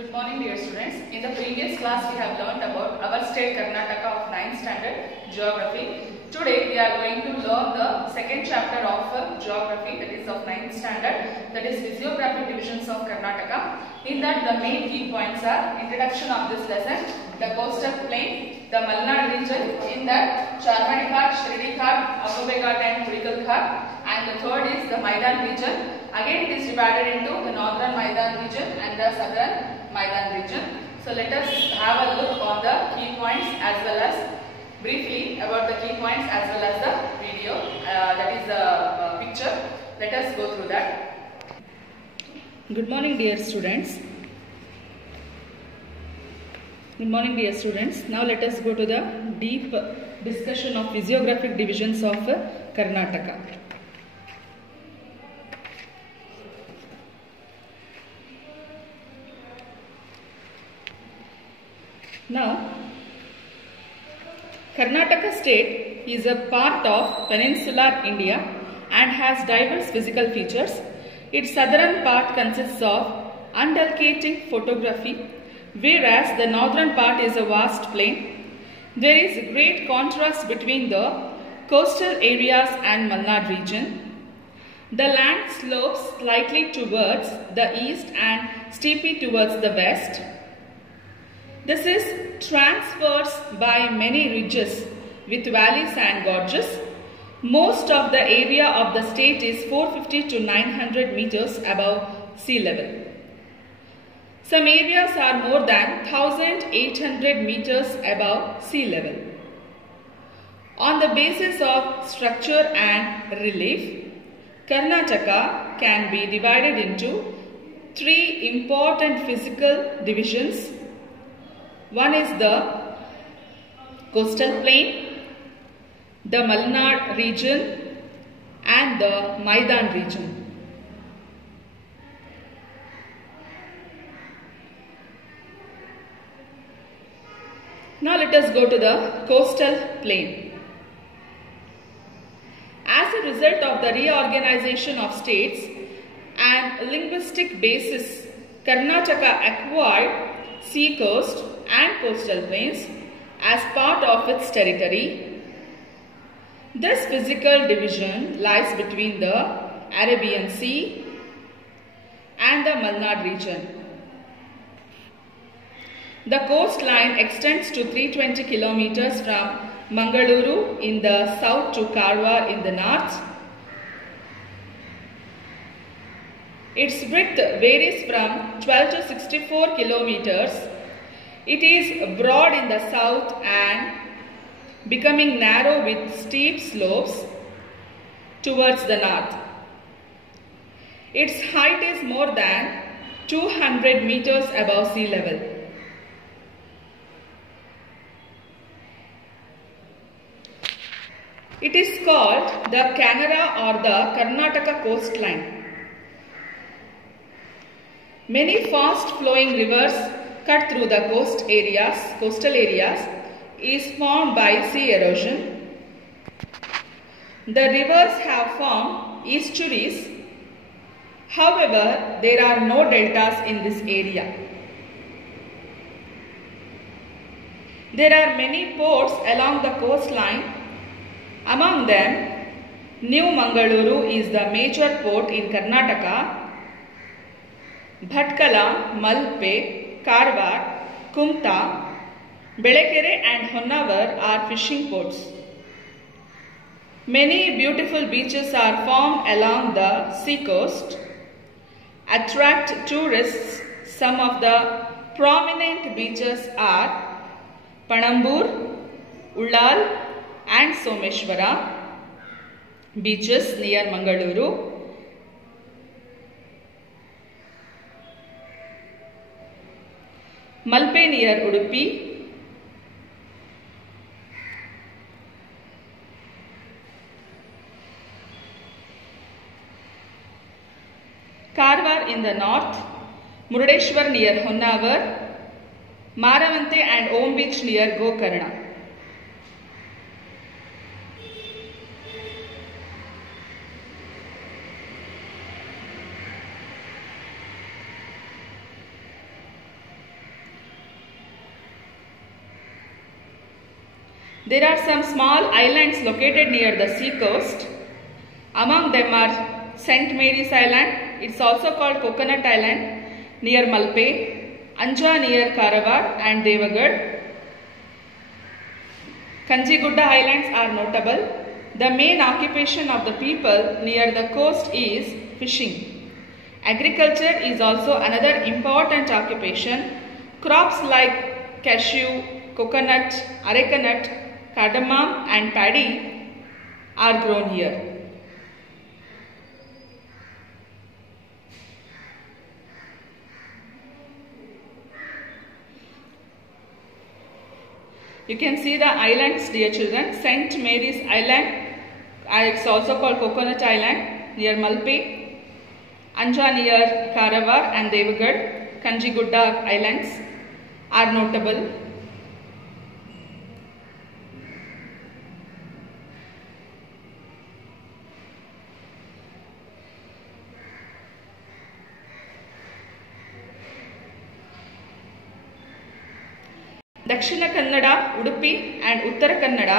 Good morning dear students. In the previous class we have learned about our state Karnataka of 9th standard geography. Today we are going to learn the second chapter of geography, that is of 9th standard, that is physiographic divisions of Karnataka. In that the main key points are introduction of this lesson, the coastal plain, the Malnad region, in that Charmadi Ghat, Shirdi Ghat, Agobe Ghat and Kurikal Ghat, and the third is the Maidan region. Again it is divided into the northern Maidan region and the southern Maidan region. So let us have a look on the key points as well as briefly about the key points as well as the video, that is the picture. Let us go through that. Good morning dear students. Good morning dear students. Now let us go to the deep discussion of physiographic divisions of Karnataka. Now, Karnataka state is a part of peninsular India and has diverse physical features. Its southern part consists of undulating topography, whereas the northern part is a vast plain. There is great contrast between the coastal areas and Malnad region. The land slopes slightly towards the east and steeply towards the west. This is traversed by many ridges with valleys and gorges. Most of the area of the state is 450 to 900 meters above sea level. Some areas are more than 1800 meters above sea level. On the basis of structure and relief, Karnataka can be divided into three important physical divisions. One is the coastal plain, the Malnad region and the Maidan region. Now let us go to the coastal plain. As a result of the reorganization of states and linguistic basis, Karnataka acquired sea coast and coastal plains as part of its territory. This physical division lies between the Arabian Sea and the Malnad region. The coastline extends to 320 kilometers from Mangaluru in the south to Karwar in the north. Its width varies from 12 to 64 kilometers. It is broad in the south and becoming narrow with steep slopes towards the north. Its height is more than 200 meters above sea level. It is called the Kannada or the Karnataka coastline. Many fast-flowing rivers cut through the coastal areas is formed by sea erosion. The rivers have formed estuaries. However, there are no deltas in this area. There are many ports along the coastline. Among them, New Mangaluru is the major port in Karnataka. Bhatkala, Malpe, Karwar, Kumta, Belekere and Honnavar are fishing ports. Many beautiful beaches are formed along the sea coast, attract tourists. Some of the prominent beaches are Panambur, Ullal and Someshwara beaches near Mangaluru. Malpe near Udupi, Karwar in the north, Murdeshwar near Honnavar, Maravante and Om Beach near Gokarna. There are some small islands located near the sea coast. Among them are St. Mary's Island, it's also called Coconut Island, near Malpe, Anja near Karavar and Devagad. Kanjigudda Islands are notable. The main occupation of the people near the coast is fishing. Agriculture is also another important occupation. Crops like cashew, coconut, arecanut, cardamom and paddy are grown here. You can see the islands, dear children. St. Mary's Island, it's also called Coconut Island, near Malpe. Anja near Karavar and Devagad, Kanjigudda Islands are notable. Dakshina Kannada, Udupi and Uttara Kannada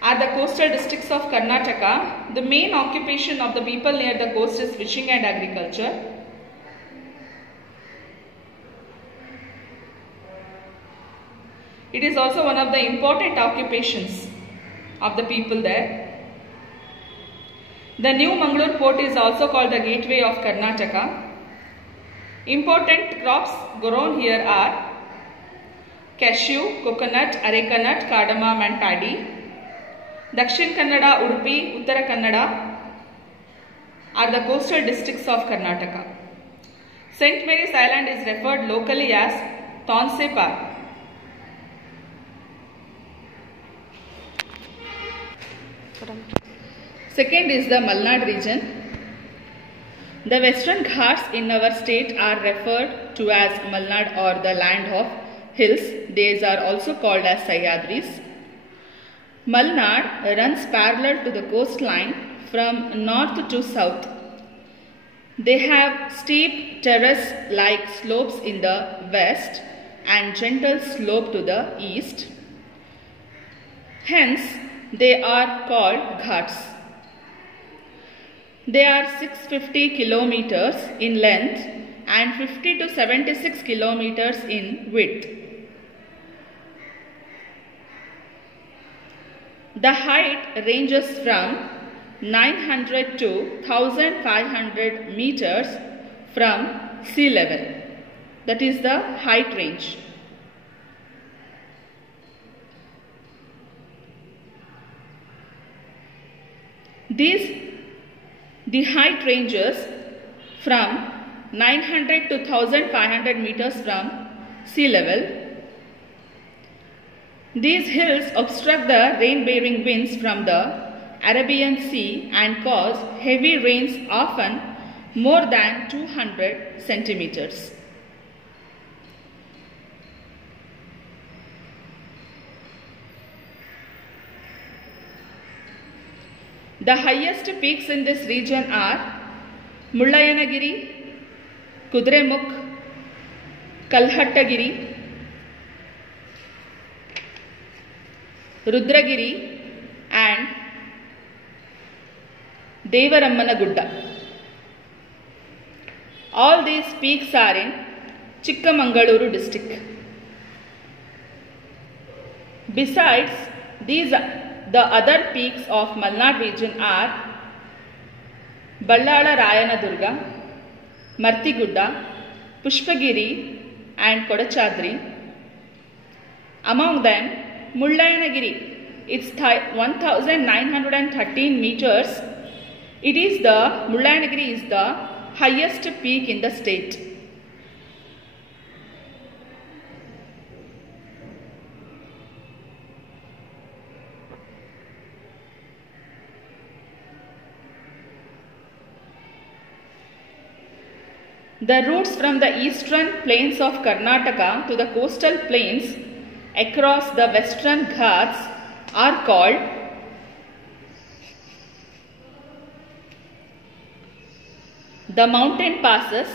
are the coastal districts of Karnataka. The main occupation of the people near the coast is fishing and agriculture. It is also one of the important occupations of the people there. The New Mangalore port is also called the gateway of Karnataka. Important crops grown here are cashew, coconut, arecanut, cardamom and paddy. Dakshin Kannada, Udupi, Uttara Kannada are the coastal districts of Karnataka. St. Mary's Island is referred locally as Tonse Park. Second is the Malnad region. The western Ghats in our state are referred to as Malnad or the land of hills. These are also called as Sahyadris. Malnad runs parallel to the coastline from north to south. They have steep terrace-like slopes in the west and gentle slope to the east. Hence, they are called Ghats. They are 650 kilometers in length and 50 to 76 kilometers in width. The height ranges from 900 to 1500 meters from sea level. That is the height range. The height ranges from 900 to 1500 meters from sea level. These hills obstruct the rain-bearing winds from the Arabian Sea and cause heavy rains, often more than 200 centimeters. The highest peaks in this region are Mullayanagiri, Kudremukh, Kalhattagiri, Rudragiri and Devarammana Gudda. All these peaks are in Chikkamangaluru district. Besides these, the other peaks of Malnad region are Ballala Rayanadurga, Martigudda, Pushpagiri and Kodachadri. Among them, Mullayanagiri, it's 1913 meters. Mullayanagiri is the highest peak in the state. The routes from the eastern plains of Karnataka to the coastal plains across the western Ghats are called the mountain passes.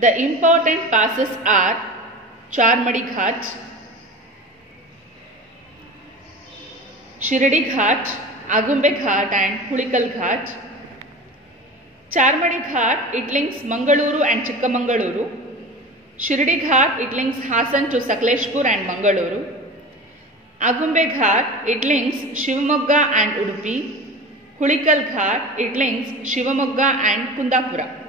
The important passes are Charmadi Ghat, Shirdi Ghat, Agumbe Ghat and Hulikal Ghat. Charmadi Ghat, it links Mangaluru and Chikkamangaluru. Shirdi Ghat, it links Hassan to Sakleshpur and Mangaluru. Agumbe Ghat, it links Shivamogga and Udupi. Hulikal Ghat, it links Shivamogga and Kundapura.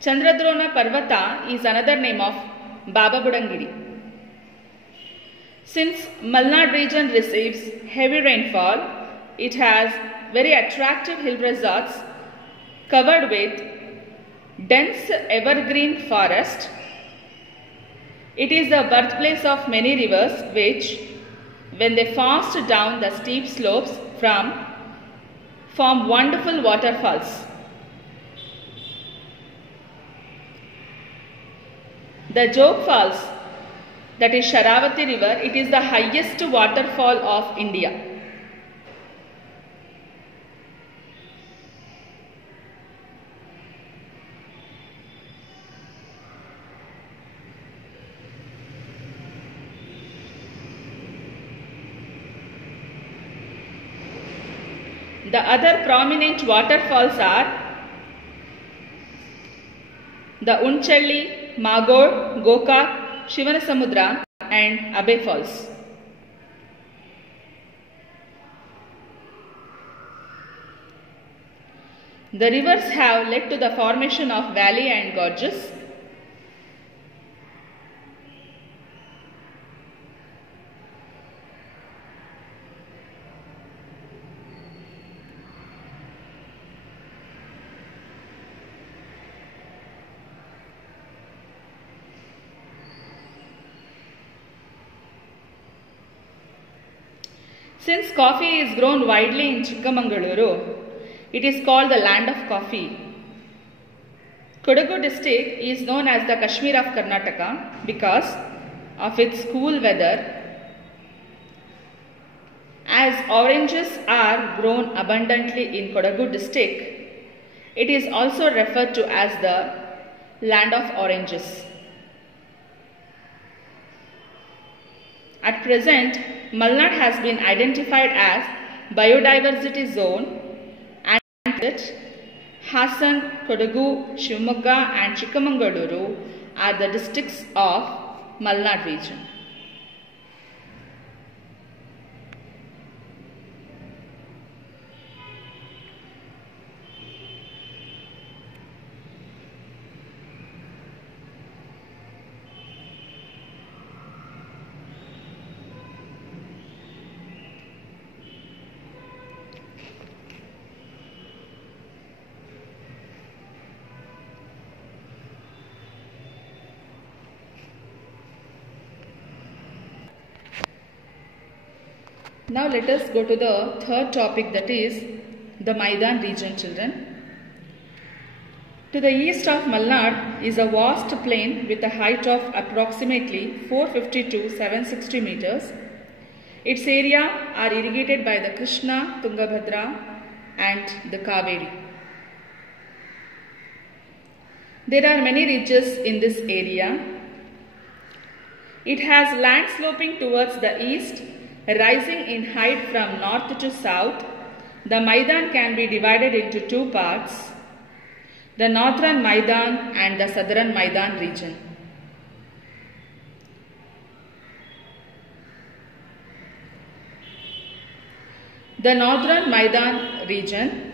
Chandradrona Parvata is another name of Baba Budangiri. Since Malnad region receives heavy rainfall, it has very attractive hill resorts covered with dense evergreen forest. It is the birthplace of many rivers which, when they fast down the steep slopes form wonderful waterfalls. The Jog Falls, that is Sharavati river, it is the highest waterfall of India. The other prominent waterfalls are the Unchelli, Magod, Gokak, Shivanasamudra and Abe Falls. The rivers have led to the formation of valley and gorges. Since coffee is grown widely in Chikkamangaluru, it is called the land of coffee. Kodagu district is known as the Kashmir of Karnataka because of its cool weather. As oranges are grown abundantly in Kodagu district, it is also referred to as the land of oranges. At present, Malnad has been identified as biodiversity zone and Hassan, Kodagu, Shivamogga and Chikkamangaluru are the districts of Malnad region. Now let us go to the third topic, that is the Maidan region, children. To the east of Malnad is a vast plain with a height of approximately 450 to 760 meters. Its area are irrigated by the Krishna, Tungabhadra and the Kaveri. There are many ridges in this area. It has land sloping towards the east, rising in height from north to south. The Maidan can be divided into two parts, the northern Maidan and the southern Maidan region. The northern Maidan region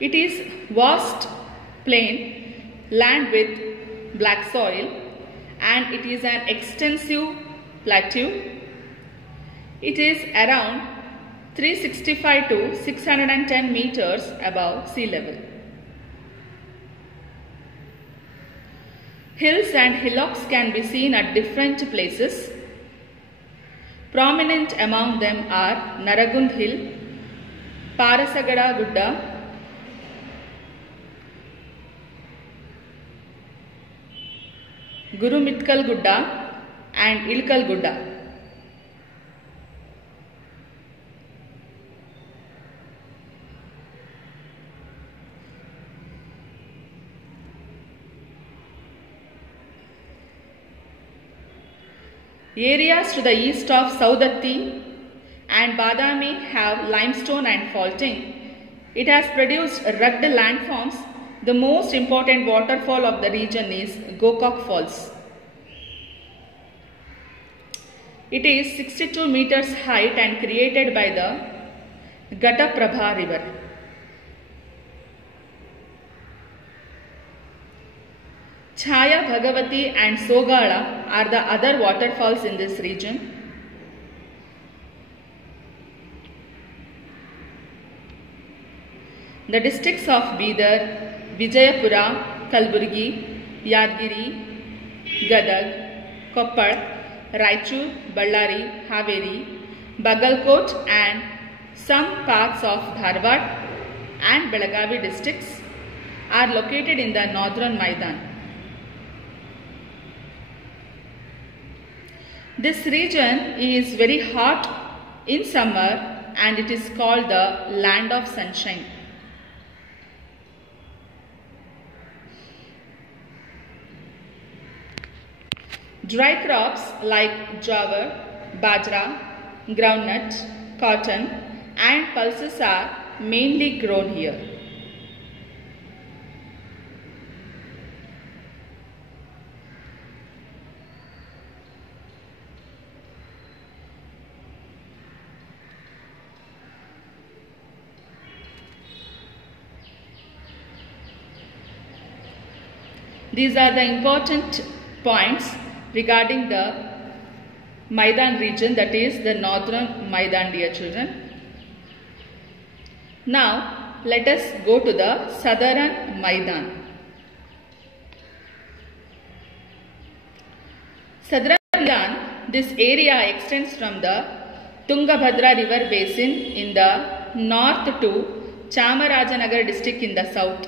it is vast plain land with black soil and it is an extensive plateau. It is around 365 to 610 meters above sea level. Hills and hillocks can be seen at different places. Prominent among them are Naragund Hill, Parasagada Gudda, Guru Mitkal Gudda and Ilkal Gudda. Areas to the east of Saudatti and Badami have limestone and faulting. It has produced rugged landforms. The most important waterfall of the region is Gokak Falls. It is 62 meters height and created by the Ghataprabha river. Chaya, Bhagavati and Sogala are the other waterfalls in this region. The districts of Bidar, Vijayapura, Kalburgi, Yadgiri, Gadag, Koppal, Raichur, Ballari, Haveri, Bagalkot and some parts of Dharwad and Belagavi districts are located in the northern Maidan. This region is very hot in summer and it is called the land of sunshine. Dry crops like jawar, bajra, groundnut, cotton and pulses are mainly grown here. These are the important points regarding the Maidan region, that is the northern Maidan, dear children. Now let us go to the southern Maidan. Southern Maidan, this area extends from the Tungabhadra river basin in the north to Chamarajanagar district in the south.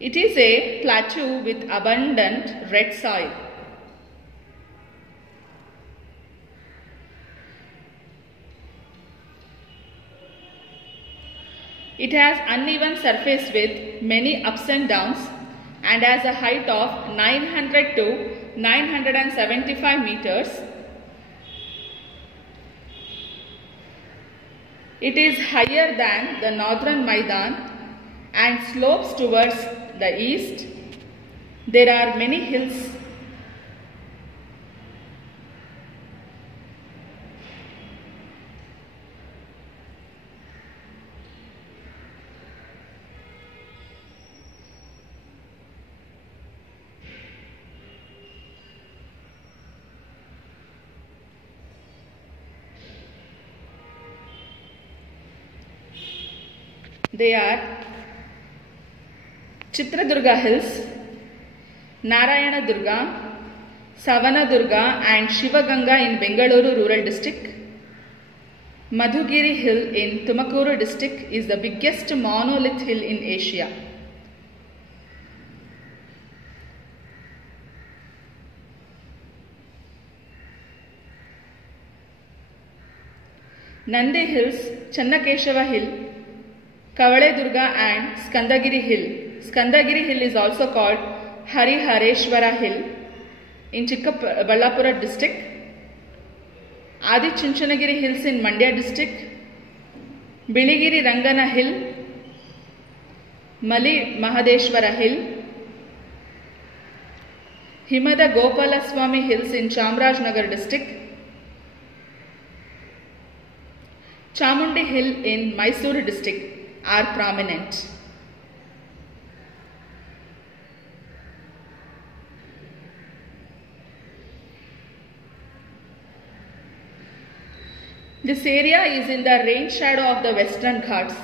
It is a plateau with abundant red soil. It has uneven surface with many ups and downs and has a height of 900 to 975 meters. It is higher than the northern Maidan and slopes towards the east. There are many hills. They are Chitradurga Hills, Narayana Durga, Savana Durga and Shivaganga in Bengaluru rural district. Madhugiri Hill in Tumakuru district is the biggest monolith hill in Asia. Nandi Hills, Channakeshava Hill, Kavale Durga and Skandagiri Hill. Skandagiri Hill is also called Harihareshwara Hill in Chikkaballapura district. Adi Chinchanagiri Hills in Mandya district. Biligiri Rangana Hill, Mali Mahadeshwara Hill, Himada Gopalaswamy Hills in Chamarajanagar district. Chamundi Hill in Mysore district are prominent. This area is in the rain shadow of the Western Ghats.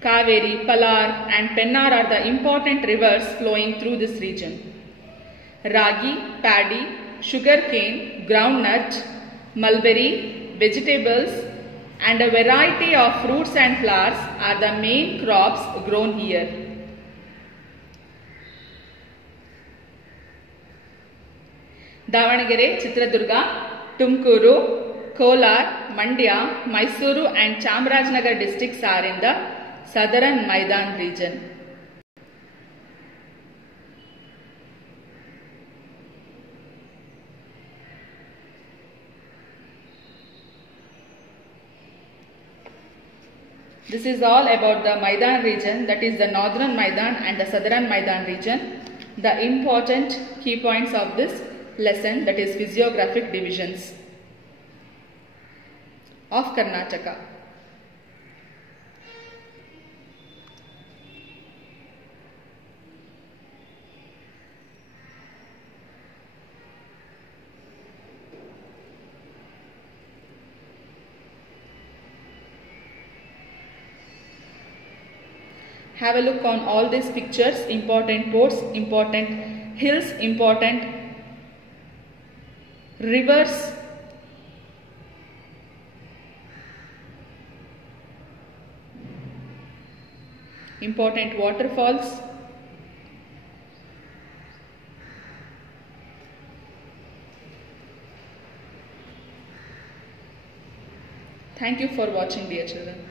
Kaveri, Palar and Pennar are the important rivers flowing through this region. Ragi, paddy, sugarcane, groundnut, mulberry, vegetables and a variety of fruits and flowers are the main crops grown here. Davanagere, Chitradurga, Tumkuru, Kolar, Mandya, Mysuru and Chamarajanagar districts are in the southern Maidan region. This is all about the Maidan region, that is the northern Maidan and the southern Maidan region. The important key points of this lesson, that is physiographic divisions of Karnataka. Have a look on all these pictures, important ports, important hills, important rivers, important waterfalls. Thank you for watching, dear children.